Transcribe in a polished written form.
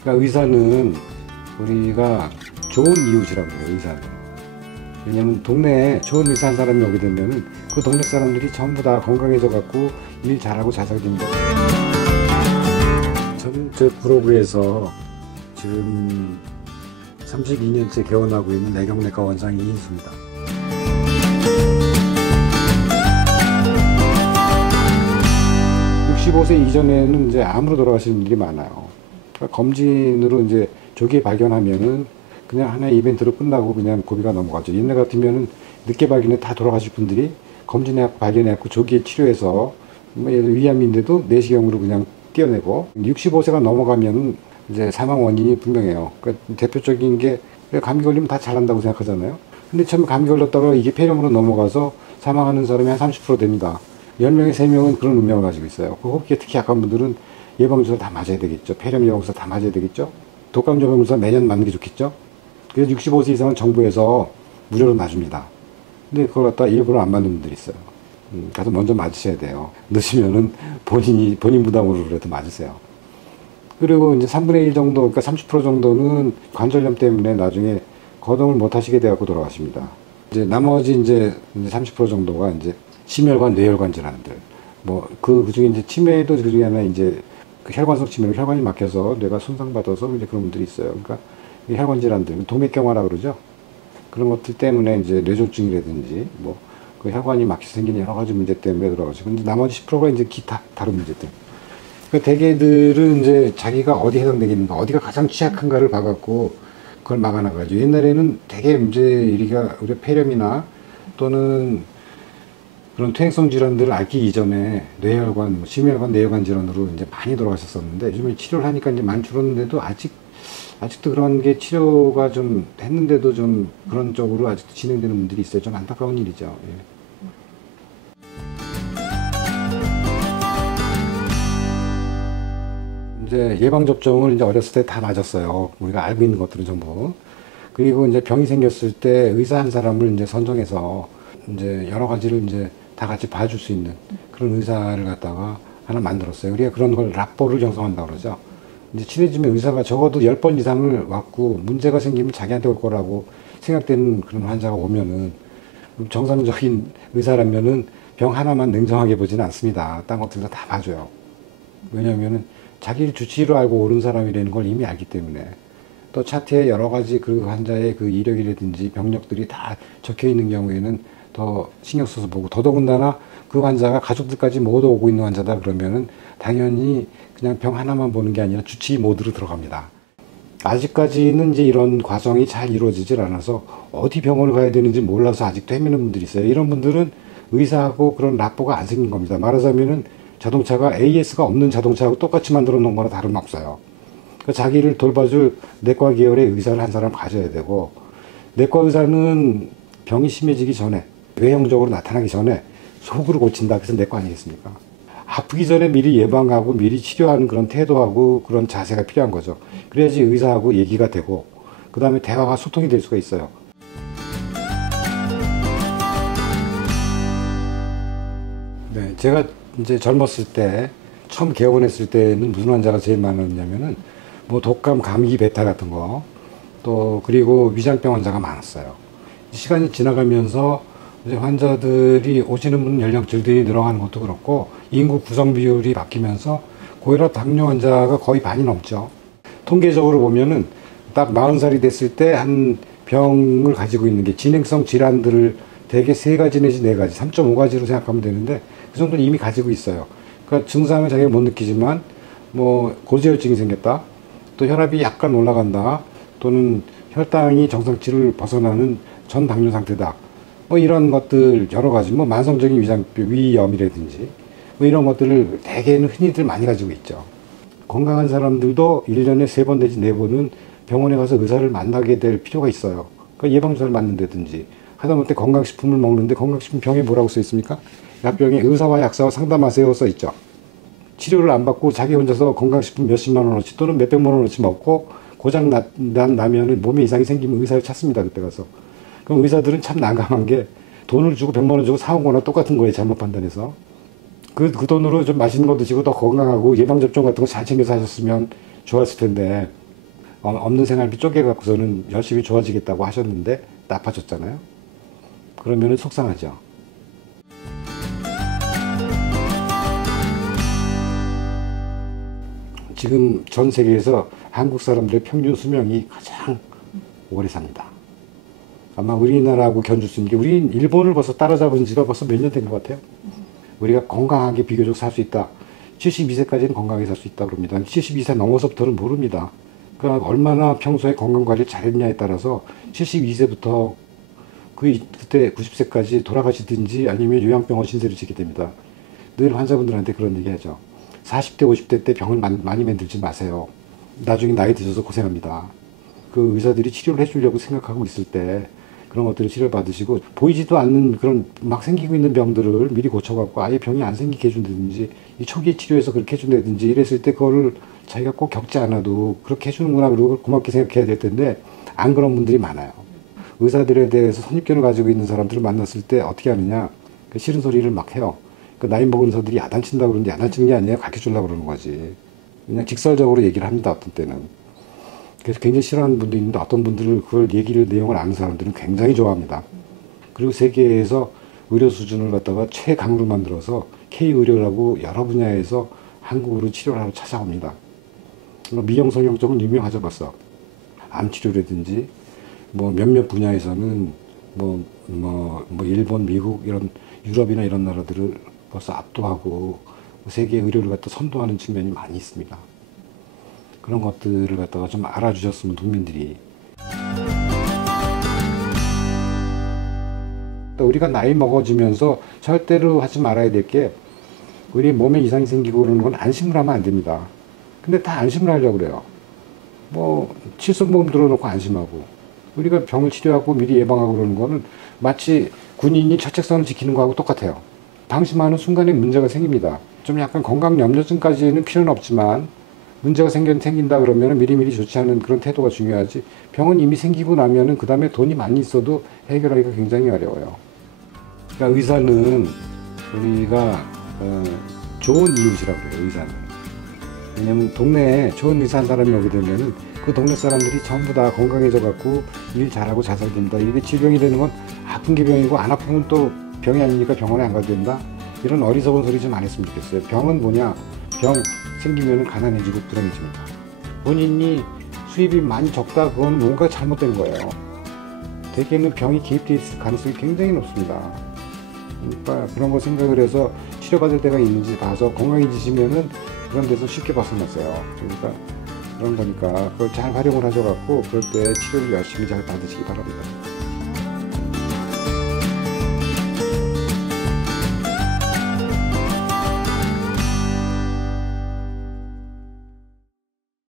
그러니까 의사는 우리가 좋은 이웃이라고 해요, 의사는. 왜냐면 동네에 좋은 의사 한 사람이 오게 되면은 그 동네 사람들이 전부 다 건강해져 갖고 일 잘하고 잘 살게 됩니다. 저는 제 브로그에서 지금 32년째 개원하고 있는 내경내과 원장 이인수입니다. 65세 이전에는 이제 암으로 돌아가시는 분들이 많아요. 그러니까 검진으로 이제 조기에 발견하면은 그냥 하나의 이벤트로 끝나고 그냥 고비가 넘어가죠. 옛날 같으면은 늦게 발견해 다 돌아가실 분들이 검진해갖고 발견해갖고 조기에 치료해서 뭐 예를 들어 위암인데도 내시경으로 그냥 떼어내고 65세가 넘어가면은 이제 사망 원인이 분명해요. 그러니까 대표적인 게 감기 걸리면 다 잘한다고 생각하잖아요. 근데 처음에 감기 걸렸다가 이게 폐렴으로 넘어가서 사망하는 사람이 한 30% 됩니다. 10명에 3명은 그런 운명을 가지고 있어요. 그 호흡기에 특히 약한 분들은 예방주사 다 맞아야 되겠죠. 폐렴 예방주사 다 맞아야 되겠죠. 독감 예방주사 매년 맞는 게 좋겠죠. 그래서 65세 이상은 정부에서 무료로 맞습니다. 근데 그걸 갖다 일부러 안 맞는 분들이 있어요. 가서 먼저 맞으셔야 돼요. 늦으면은 본인 부담으로라도 맞으세요. 그리고 이제 3분의 1 정도, 그러니까 30% 정도는 관절염 때문에 나중에 거동을 못 하시게 돼갖고 돌아가십니다. 이제 나머지 이제 30% 정도가 이제 심혈관, 뇌혈관 질환들. 뭐, 그 중에 이제 치매도 그 중에 하나 이제 그 혈관성 치매로 혈관이 막혀서 뇌가 손상받아서 이제 그런 분들이 있어요. 그러니까 혈관 질환들, 동맥경화라고 그러죠. 그런 것들 때문에 이제 뇌졸중이라든지 뭐, 그 혈관이 막혀서 생긴 여러 가지 문제 때문에 돌아가시고. 근데 나머지 10%가 이제 기타, 다른 문제들. 그 대개들은 이제 자기가 어디 해당되겠는가, 어디가 가장 취약한가를 봐갖고 그걸 막아나가죠. 옛날에는 대개 문제 일이가 우리 폐렴이나 또는 그런 퇴행성 질환들을 앓기 이전에 뇌혈관, 심혈관, 뇌혈관 질환으로 이제 많이 돌아가셨었는데 요즘에 치료를 하니까 이제 많이 줄었는데도 아직도 그런 게 치료가 좀 했는데도 좀 그런 쪽으로 아직도 진행되는 분들이 있어요. 좀 안타까운 일이죠. 예. 이제 예방접종을 이제 어렸을 때 다 맞았어요. 우리가 알고 있는 것들은 전부. 그리고 이제 병이 생겼을 때 의사 한 사람을 이제 선정해서 이제 여러 가지를 이제 다 같이 봐줄 수 있는 그런 의사를 갖다가 하나 만들었어요. 우리가 그런 걸 라포를 형성한다고 그러죠. 이제 친해지면 의사가 적어도 10번 이상을 왔고 문제가 생기면 자기한테 올 거라고 생각되는 그런 환자가 오면은 정상적인 의사라면은 병 하나만 냉정하게 보지는 않습니다. 딴 것들도 다 봐줘요. 왜냐면은 자기 주치의로 알고 오른 사람이라는 걸 이미 알기 때문에 또 차트에 여러 가지 그 환자의 그 이력이라든지 병력들이 다 적혀 있는 경우에는 더 신경 써서 보고 더더군다나 그 환자가 가족들까지 모두 오고 있는 환자다 그러면은 당연히 그냥 병 하나만 보는 게 아니라 주치의 모드로 들어갑니다. 아직까지는 이제 이런 과정이 잘 이루어지질 않아서 어디 병원을 가야 되는지 몰라서 아직도 헤매는 분들이 있어요. 이런 분들은 의사하고 그런 라포가 안 생긴 겁니다. 말하자면은 자동차가 AS가 없는 자동차하고 똑같이 만들어 놓은 거나 다름없어요. 그러니까 자기를 돌봐줄 내과 계열의 의사를 한 사람 가져야 되고 내과 의사는 병이 심해지기 전에 외형적으로 나타나기 전에 속으로 고친다. 그래서 내과 아니겠습니까? 아프기 전에 미리 예방하고 미리 치료하는 그런 태도하고 그런 자세가 필요한 거죠. 그래야지 의사하고 얘기가 되고 그 다음에 대화가 소통이 될 수가 있어요. 네, 제가 이제 젊었을 때 처음 개원했을 때는 무슨 환자가 제일 많았냐면은 뭐 독감, 감기, 베타 같은 거 또 그리고 위장병 환자가 많았어요. 시간이 지나가면서 이제 환자들이 오시는 분 연령층들이 늘어가는 것도 그렇고 인구 구성 비율이 바뀌면서 고혈압, 당뇨 환자가 거의 반이 넘죠. 통계적으로 보면은 딱 40살이 됐을 때 한 병을 가지고 있는 게 진행성 질환들을 대개 3가지 내지 4가지, 3.5가지로 생각하면 되는데 그 정도는 이미 가지고 있어요. 그러니까 증상을 자기가 못 느끼지만 뭐 고지혈증이 생겼다, 또 혈압이 약간 올라간다, 또는 혈당이 정상치를 벗어나는 전당뇨 상태다. 뭐 이런 것들 여러 가지, 뭐 만성적인 위염이라든지 뭐 이런 것들을 대개는 흔히들 많이 가지고 있죠. 건강한 사람들도 1년에 3번 내지 4번은 병원에 가서 의사를 만나게 될 필요가 있어요. 그러니까 예방주사를 맞는다든지 하다못해 건강식품을 먹는데 건강식품 병에 뭐라고 써 있습니까? 약병에 의사와 약사와 상담하세요 써 있죠. 치료를 안 받고 자기 혼자서 건강식품 몇십만 원어치 또는 몇백만 원어치 먹고 고장 나면 몸에 이상이 생기면 의사를 찾습니다. 그때 가서. 그럼 의사들은 참 난감한 게 돈을 주고 100만 원 주고 사온 거나 똑같은 거예요. 잘못 판단해서. 그 돈으로 좀 맛있는 거 드시고 더 건강하고 예방접종 같은 거 잘 챙겨서 하셨으면 좋았을 텐데 없는 생활비 쪼개갖고서는 열심히 좋아지겠다고 하셨는데 나빠졌잖아요. 그러면 속상하죠. 지금 전 세계에서 한국 사람들의 평균 수명이 가장 오래 삽니다. 아마 우리나라하고 견줄 수 있는 게, 우리 일본을 벌써 따라잡은 지가 벌써 몇 년 된 것 같아요. 우리가 건강하게 비교적 살 수 있다. 72세까지는 건강하게 살 수 있다 그럽니다. 72세 넘어서부터는 모릅니다. 그러니까 얼마나 평소에 건강관리를 잘했냐에 따라서 72세부터 그때 90세까지 돌아가시든지 아니면 요양병원 신세를 지게 됩니다. 늘 환자분들한테 그런 얘기 하죠. 40대, 50대 때 병을 많이 만들지 마세요. 나중에 나이 드셔서 고생합니다. 그 의사들이 치료를 해주려고 생각하고 있을 때 그런 것들을 치료받으시고, 보이지도 않는 그런 막 생기고 있는 병들을 미리 고쳐갖고 아예 병이 안 생기게 해준다든지, 이 초기 치료에서 그렇게 해준다든지 이랬을 때 그거를 자기가 꼭 겪지 않아도 그렇게 해주는구나 그러고 고맙게 생각해야 될 텐데, 안 그런 분들이 많아요. 의사들에 대해서 선입견을 가지고 있는 사람들을 만났을 때 어떻게 하느냐, 그 싫은 소리를 막 해요. 그 나이 먹은 의사들이 야단친다고 그러는데 야단치는 게 아니에요. 가르쳐주려고 그러는 거지. 그냥 직설적으로 얘기를 합니다, 어떤 때는. 그래서 굉장히 싫어하는 분도 있는데, 어떤 분들은 그걸 내용을 아는 사람들은 굉장히 좋아합니다. 그리고 세계에서 의료 수준을 갖다가 최강으로 만들어서 K의료라고 여러 분야에서 한국으로 치료를 하러 찾아옵니다. 미용 성형 쪽은 유명하죠, 벌써. 암 치료라든지 뭐 몇몇 분야에서는 일본, 미국, 이런 유럽이나 이런 나라들을 벌써 압도하고 세계 의료를 갖다 선도하는 측면이 많이 있습니다. 그런 것들을 갖다가 좀 알아주셨으면, 국민들이. 우리가 나이 먹어지면서 절대로 하지 말아야 될 게, 우리 몸에 이상이 생기고 그러는 건 안심을 하면 안 됩니다. 근데 다 안심을 하려고 그래요. 칠성보험 들어놓고 안심하고, 우리가 병을 치료하고 미리 예방하고 그러는 거는 마치 군인이 처책선을 지키는 거하고 똑같아요. 방심하는 순간에 문제가 생깁니다. 좀 약간 건강 염려증까지는 필요는 없지만, 문제가 생긴다 그러면 미리미리 조치 하는 그런 태도가 중요하지, 병은 이미 생기고 나면은 그 다음에 돈이 많이 있어도 해결하기가 굉장히 어려워요. 그러니까 의사는 우리가 좋은 이웃이라고 그래요, 의사는. 왜냐면 동네에 좋은 의사 한 사람이 오게 되면은 그 동네 사람들이 전부 다 건강해져 갖고 일 잘하고 잘 살게 됩니다. 이게 질병이 되는 건 아픈 게 병이고, 안 아프면 또 병이 아니니까 병원에 안 가도 된다. 이런 어리석은 소리 좀 안 했으면 좋겠어요. 병은 뭐냐? 병 생기면 가난해지고 불행해집니다. 본인이 수입이 많이 적다, 그건 뭔가 잘못된 거예요. 대개는 병이 개입되어 있을 가능성이 굉장히 높습니다. 그러니까 그런 거 생각을 해서 치료받을 때가 있는지 봐서 건강해지시면은 그런 데서 쉽게 벗어나세요. 그러니까 그런 거니까 그걸 잘 활용을 하셔갖고 그럴 때 치료를 열심히 잘 받으시기 바랍니다.